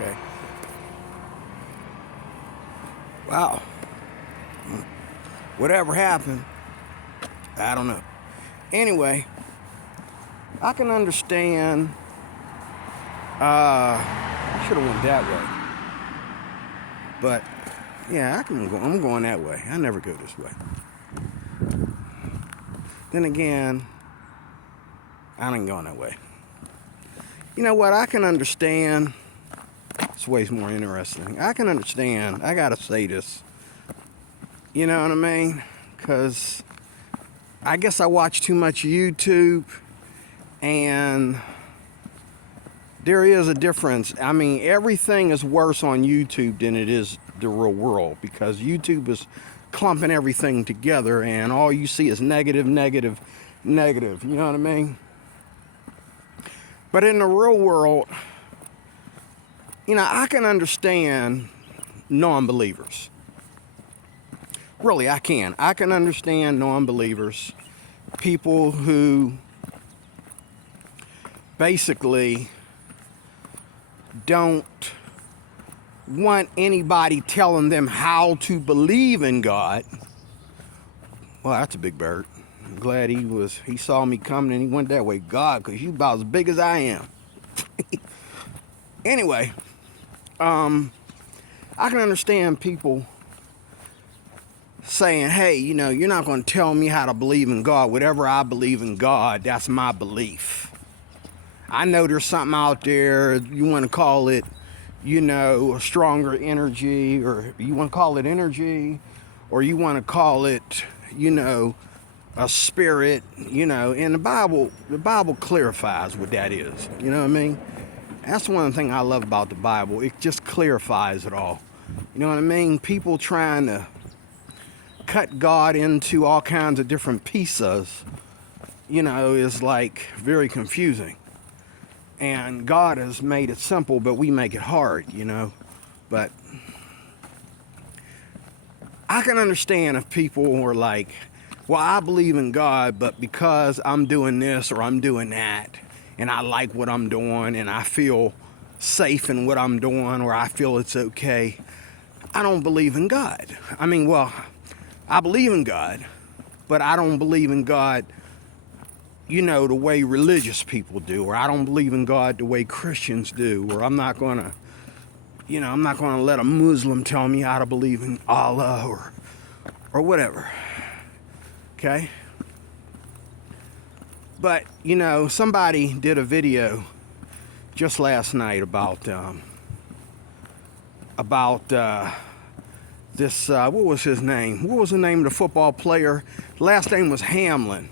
Okay. Wow. Whatever happened, I don't know. Anyway, I can understand. I should have went that way. But yeah, I'm going that way. I never go this way. Then again, I ain't going that way. You know what? I can understand. This way's more interesting. I can understand. I gotta say this. You know what I mean? Because I guess I watch too much YouTube, and there is a difference. I mean, everything is worse on YouTube than it is the real world, because YouTube is clumping everything together, and all you see is negative, negative, negative. You know what I mean? But in the real world, you know, I can understand non-believers. Really, I can. I can understand non-believers, people who basically don't want anybody telling them how to believe in God. Well, that's a big bird. I'm glad he saw me coming and he went that way. God, because you about as big as I am. Anyway, I can understand people saying, hey, you know, you're not going to tell me how to believe in God. Whatever I believe in God, that's my belief. I know there's something out there, you want to call it, you know, a stronger energy, or you want to call it energy, or you want to call it, you know, a spirit, you know, and the Bible clarifies what that is. You know what I mean? That's one thing I love about the Bible. It just clarifies it all. You know what I mean? People trying to cut God into all kinds of different pieces, you know, is like very confusing. And God has made it simple, but we make it hard, you know. But I can understand if people are like, well, I believe in God, but because I'm doing this or I'm doing that, and I like what I'm doing, and I feel safe in what I'm doing, or I feel it's okay, I don't believe in God. I mean, well, I believe in God, but I don't believe in God, you know, the way religious people do, or I don't believe in God the way Christians do, or I'm not going to, you know, I'm not going to let a Muslim tell me how to believe in Allah or whatever. Okay? But, you know, somebody did a video just last night about this, what was his name? What was the name of the football player? Last name was Hamlin.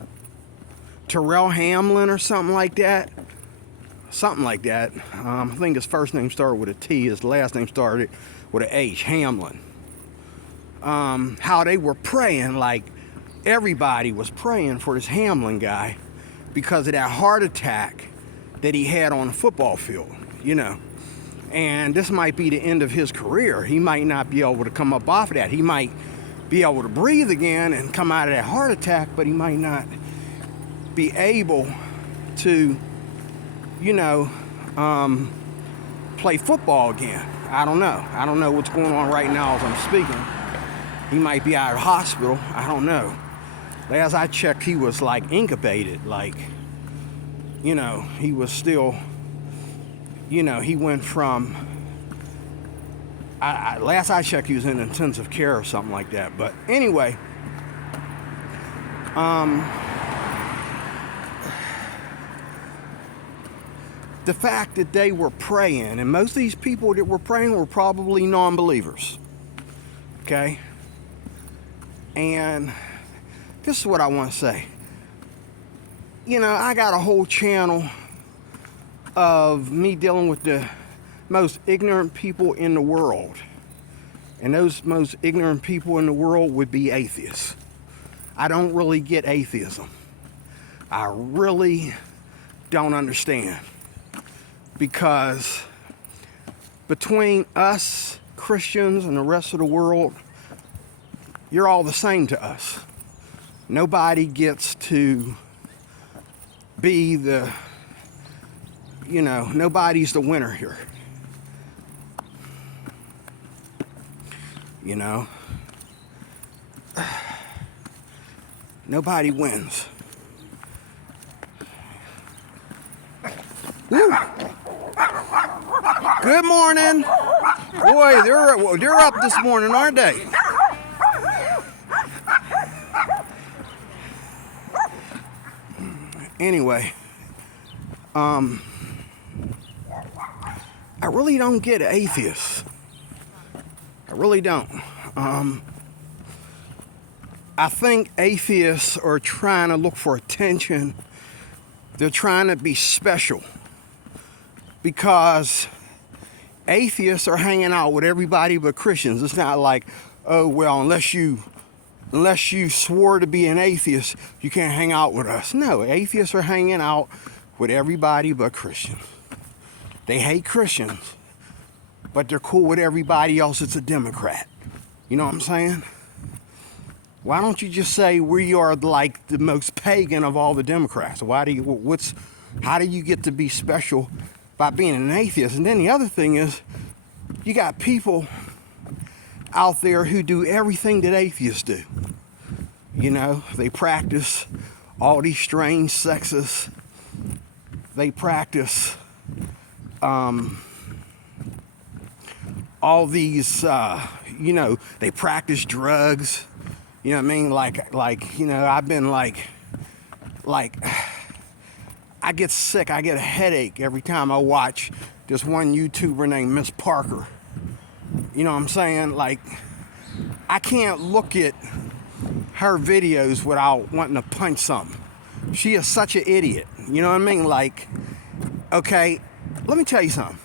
Terrell Hamlin or something like that. Something like that. I think his first name started with a T. His last name started with an H. Hamlin. How they were praying, like everybody was praying for this Hamlin guy because of that heart attack that he had on the football field, you know. And this might be the end of his career. He might not be able to come up off of that. He might be able to breathe again and come out of that heart attack, but he might not be able to, you know, play football again. I don't know. I don't know what's going on right now as I'm speaking. He might be out of the hospital. I don't know. Last I checked, he was like incubated. Like, you know, he was still, you know, he went from, last I checked, he was in intensive care or something like that. But anyway, the fact that they were praying, and most of these people that were praying were probably non-believers. Okay? And this is what I want to say. You know, I got a whole channel of me dealing with the most ignorant people in the world. And those most ignorant people in the world would be atheists. I don't really get atheism. I really don't understand. Because between us Christians and the rest of the world, you're all the same to us. Nobody gets to be the, you know, nobody's the winner here. You know, nobody wins. Woo. Good morning. Boy, they're up this morning, aren't they? Anyway, I really don't get atheists. I really don't. I think atheists are trying to look for attention. They're trying to be special because atheists are hanging out with everybody but Christians. It's not like, oh, well, unless you swore to be an atheist, you can't hang out with us. No, atheists are hanging out with everybody but Christians. They hate Christians, but they're cool with everybody else that's a Democrat. You know what I'm saying? Why don't you just say we are like the most pagan of all the Democrats? How do you get to be special by being an atheist? And then the other thing is, you got people out there who do everything that atheists do. You know, they practice all these strange sexes. They practice all these, they practice drugs. You know what I mean? Like, you know, I've been like, I get sick, I get a headache every time I watch this one YouTuber named Miss Parker. You know what I'm saying? Like, I can't look at her videos without wanting to punch something. She is such an idiot. You know what I mean? Like, okay, let me tell you something.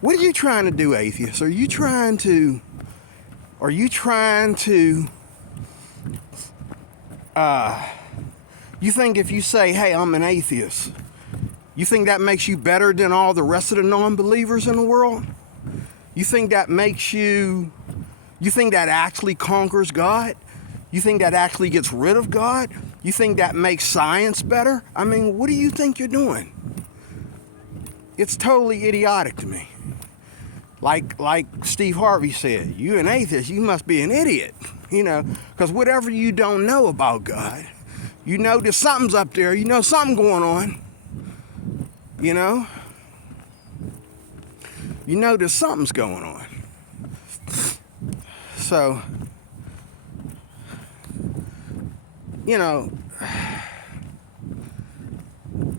What are you trying to do, atheists? Are you trying to you think if you say, hey, I'm an atheist, you think that makes you better than all the rest of the non-believers in the world? You think that actually conquers God? You think that actually gets rid of God? You think that makes science better? I mean, what do you think you're doing? It's totally idiotic to me. Like Steve Harvey said, you an atheist, you must be an idiot. You know, because whatever you don't know about God, you know there's something's up there, you know something going on. You know there's something's going on. So, you know,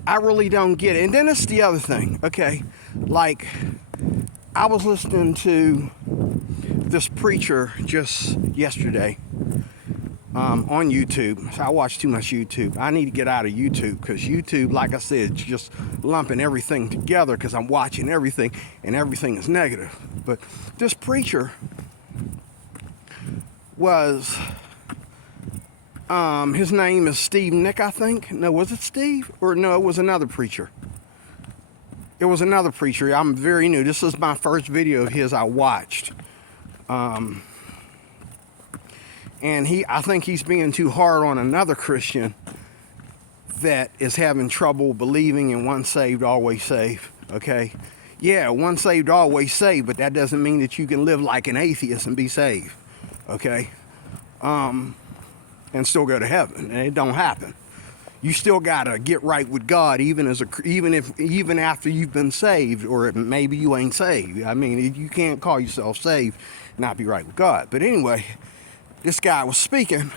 I really don't get it. And then it's the other thing, okay? Like, I was listening to this preacher just yesterday on YouTube. So I watch too much YouTube. I need to get out of YouTube because YouTube, like I said, is just lumping everything together because I'm watching everything and everything is negative. But this preacher was, his name is Steve Nick, I think. No, was it Steve? Or no, it was another preacher. It was another preacher. I'm very new. This is my first video of his I watched. And I think he's being too hard on another Christian that is having trouble believing in once saved, always saved. Okay? Yeah, once saved, always saved, but that doesn't mean that you can live like an atheist and be saved. Okay? And still go to heaven. And it don't happen. You still gotta get right with God, even after you've been saved, or maybe you ain't saved. I mean, you can't call yourself saved and not be right with God. But anyway, this guy was speaking,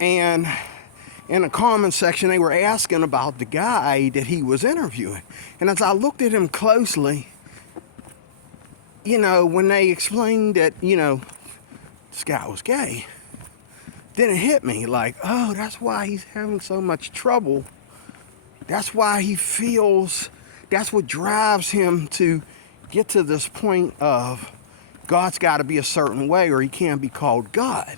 and in the comment section, they were asking about the guy that he was interviewing. And as I looked at him closely, you know, when they explained that, you know, this guy was gay, then it hit me like, oh, that's why he's having so much trouble. That's why he feels, that's what drives him to get to this point of God's got to be a certain way or he can't be called God.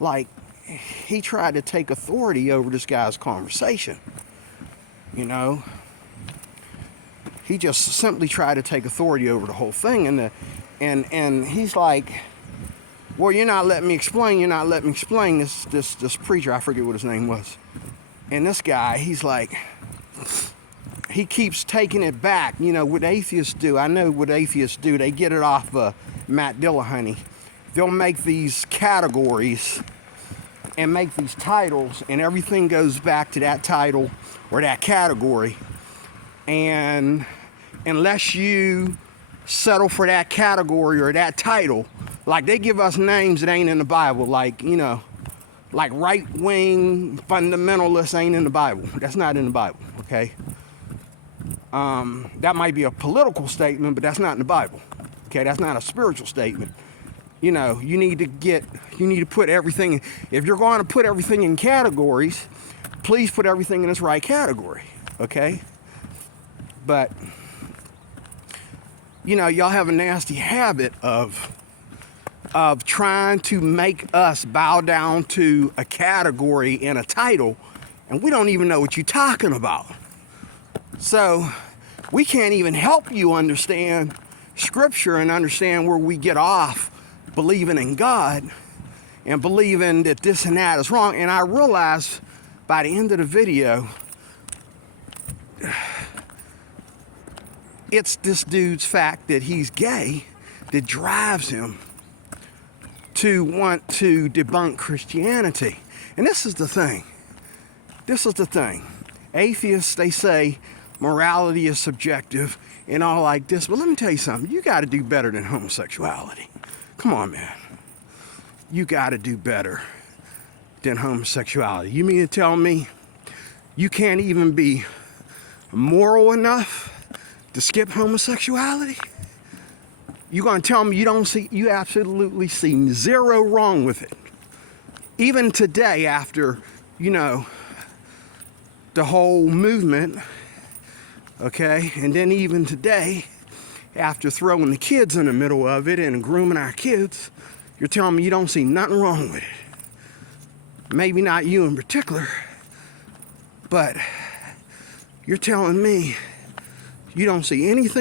Like, he tried to take authority over this guy's conversation. You know, he just simply tried to take authority over the whole thing. And he's like, well, you're not letting me explain. You're not letting me explain. This preacher, I forget what his name was. And this guy, he's like, he keeps taking it back. You know, what atheists do, I know what atheists do. They get it off Matt Dillahunty. They'll make these categories and make these titles, and everything goes back to that title or that category. And unless you settle for that category or that title, like they give us names that ain't in the Bible, like, you know, like right-wing fundamentalists ain't in the Bible. That's not in the Bible, okay? That might be a political statement, but that's not in the Bible, okay? That's not a spiritual statement. You know, you need to put everything, if you're going to put everything in categories, please put everything in its right category, okay? But, you know, y'all have a nasty habit of trying to make us bow down to a category and a title, and we don't even know what you're talking about. So we can't even help you understand Scripture and understand where we get off believing in God and believing that this and that is wrong. And I realized by the end of the video, it's this dude's fact that he's gay that drives him to want to debunk Christianity. And this is the thing. Atheists, they say morality is subjective and all like this. But let me tell you something. You got to do better than homosexuality. Come on, man. You got to do better than homosexuality. You mean to tell me you can't even be moral enough to skip homosexuality? You gonna tell me you absolutely see zero wrong with it? Even today, after, you know, the whole movement, okay, and then even today, after throwing the kids in the middle of it and grooming our kids, you're telling me you don't see nothing wrong with it. Maybe not you in particular, but you're telling me you don't see anything